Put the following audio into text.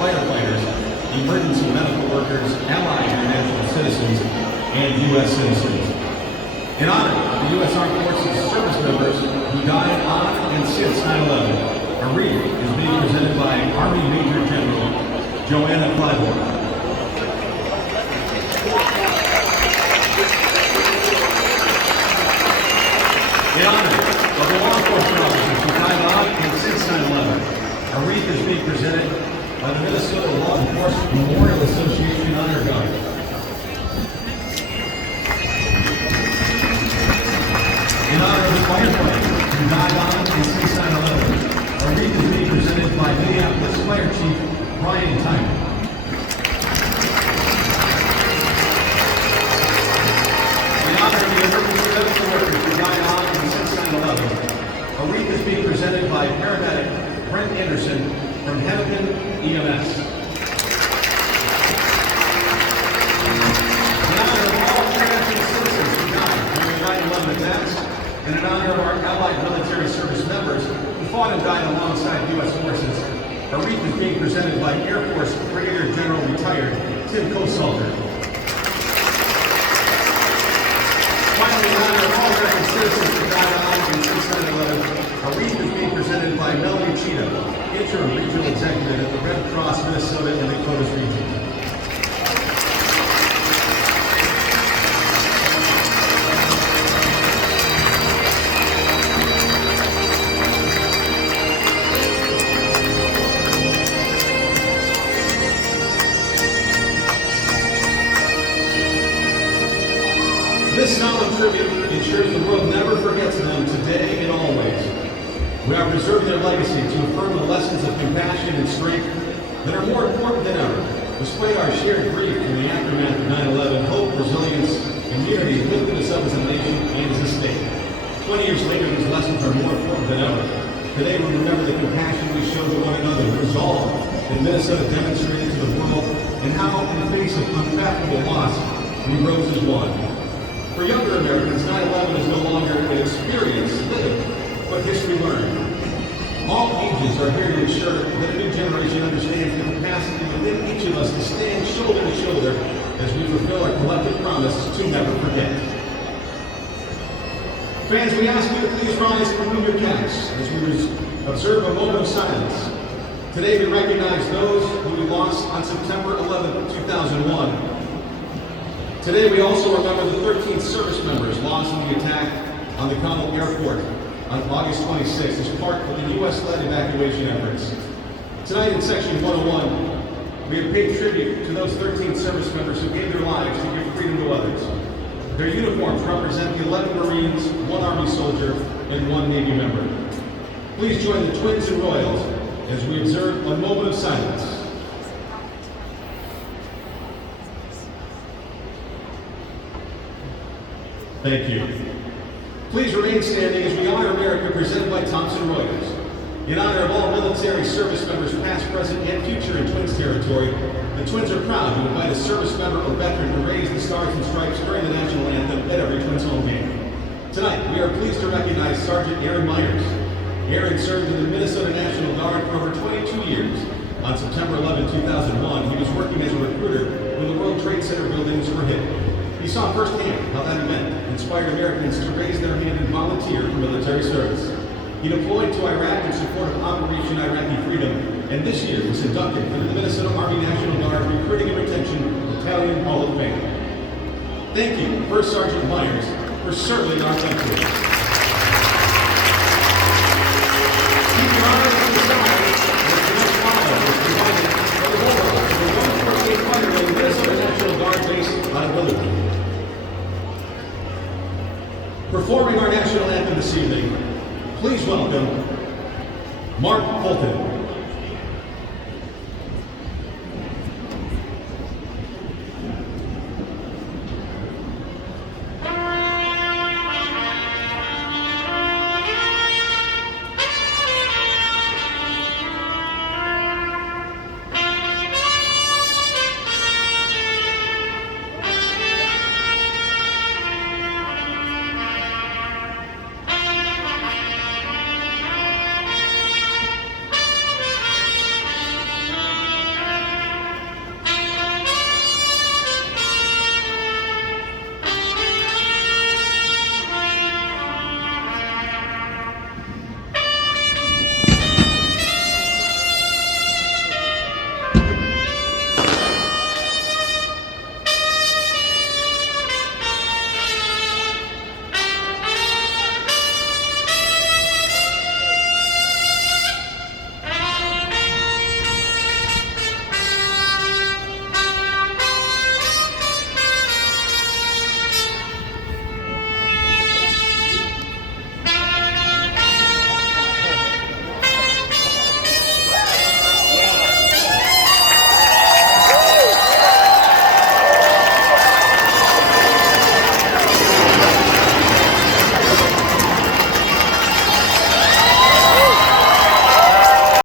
firefighters, emergency medical workers, allied international citizens, and U.S. citizens. In honor of the U.S. Armed Forces service members who died on and since 9/11, a wreath is being presented by Army Major General Joanna Clyburn. In honor of the law enforcement officers who died on and since 9/11, a wreath is being presented by the Minnesota Law Enforcement Memorial Association Honor Guard. In honor of the firefighters who died on and since 9/11, a wreath is being presented by Minneapolis Fire Chief Brian Tyler. In honor of the emergency medical workers who died on and since 9/11, a wreath is being presented by paramedic Brent Anderson from Hennepin EMS. In honor of all international citizens who died during the 9/11 attacks, and in honor of our allied military service members who fought and died alongside U.S. forces, a wreath is being presented by Air Force Brigadier General Retired Tim Kosalter. Finally, in honor of all American citizens who died on and since 9/11, a wreath is being presented by Melanie Cheetah, Interim Regional Executive at the Red Cross Minnesota and Dakotas region. This solemn tribute ensures the world never forgets them today and always. We are preserving their legacy to affirm the lessons of compassion and strength that are more important than ever. Despite our shared grief in the aftermath of 9/11, hope, resilience, and unity lifted us up as a nation and as a state. 20 years later, these lessons are more important than ever. Today, we remember the compassion we showed to one another, the resolve that Minnesota demonstrated to the world, and how, in the face of unfathomable loss, we rose as one. For younger Americans, 9/11 is no longer an experience lived, but history learned. All ages are here to ensure that a new generation understands the capacity within each of us to stand shoulder to shoulder as we fulfill our collective promise to never forget. Fans, we ask you to please rise and remove your caps as we observe a moment of silence. Today we recognize those who we lost on September 11, 2001. Today we also remember the 13 service members lost in the attack on the Connell Airport on August 26th as part of the U.S.-led evacuation efforts. Tonight in Section 101, we have paid tribute to those 13 service members who gave their lives to give freedom to others. Their uniforms represent the 11 Marines, 1 Army soldier, and 1 Navy member. Please join the Twins and Royals as we observe a moment of silence. Thank you. Please remain standing as we honor America, presented by Thomson Reuters. In honor of all military service members past, present, and future in Twins territory, the Twins are proud to invite a service member or veteran to raise the Stars and Stripes during the national anthem at every Twins home game. Tonight, we are pleased to recognize Sergeant Aaron Myers. Aaron served in the Minnesota National Guard for over 22 years. On September 11, 2001, he was working as a recruiter when the World Trade Center buildings were hit. He saw firsthand how that event inspired Americans to raise their hand and volunteer for military service. He deployed to Iraq in support of Operation Iraqi Freedom, and this year was inducted into the Minnesota Army National Guard Recruiting and Retention Battalion Hall of Fame. Thank you, First Sergeant Myers, for serving our country. Keep your eyes on the side as the next follow is provided by the War of the 148th Fighter Minnesota National Guard base out of Willowbrook. Performing our national anthem this evening, please welcome Mark Fulton.